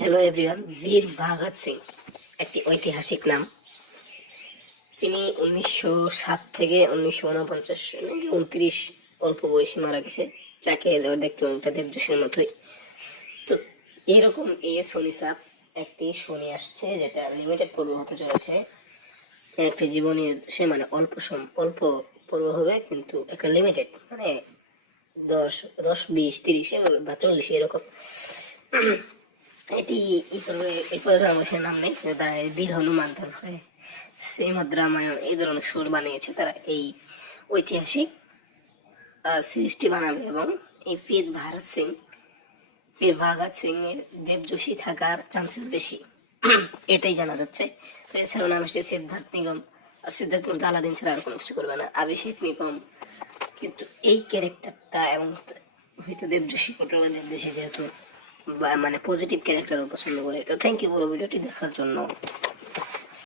Hello everyone, বীর ভগৎ সিং একটি ঐতিহাসিক নাম। তিনি 1907 থেকে 1949 নাকি 29 অল্প বয়সে মারা গেছে। যাকে দেখতে অনেকটা দেবযশের মতোই। তো এরকম সোনি সাপ একটি শনি আসছে, যেটা লিমিটেড পর্ব হতে চলেছে। একটি জীবনের সে মানে অল্প পর্ব হবে, কিন্তু একটা লিমিটেড, মানে 10, 20, 30 এভাবে বা 40 এরকম। এটি এই পর্যায়ে নাম নেই, কিন্তু তারা বীর হনুমান হয় শ্রীমদ রামায়ণ এই ধরনের সুর বানিয়েছে। তারা এই ঐতিহাসিক সিরিজটি বানাবে, এবং এই বীর ভগৎ সিং এর দেবযশী থাকার চান্সেস বেশি, এটাই জানা যাচ্ছে। তো এছাড়াও নাম আসছে সিদ্ধার্থ নিগম। আর সিদ্ধার্থ নিগম তো আলাদিন ছাড়া আর কোনো কিছু করবে না। অভিষেক নিগম, কিন্তু এই ক্যারেক্টারটা এবং হয়তো দেবযশী কোটাবা দেবযশী যেহেতু মানে পজিটিভ ক্যারেক্টারও পছন্দ করে। তো থ্যাংক ইউ পুরো ভিডিওটি দেখার জন্য।